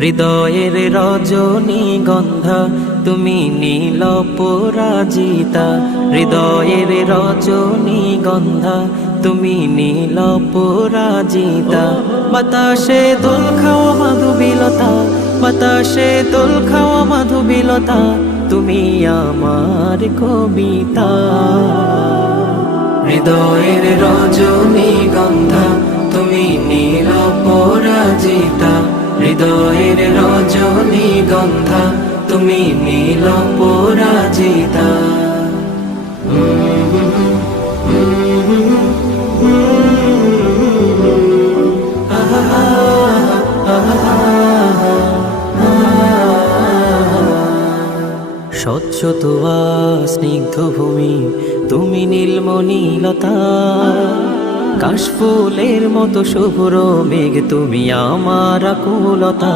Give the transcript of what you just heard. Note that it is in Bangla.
হৃদয়ের রজনীগন্ধা তুমি নীল পরাজিতা, হৃদয়ের রজনীগন্ধা তুমি নীল পরাজিতা। বাতাসে দোল খাওয়া মাধুবিলতা, বাতাসে দোল খাওয়া মাধুবিলতা, তুমি আমার কবিতা। হৃদয়ের রজনীগন্ধা তুমি নীল পরাজিতা, হৃদয়ের রজনীগন্ধা তুমি নীল পরাজিতা। স্বচ্ছ তোয়া স্নিগ্ধ ভূমি তুমি নীলমণিলতা, কাশফুলের মতো শুভ্র মেঘ তুমি আমার আকুলতা।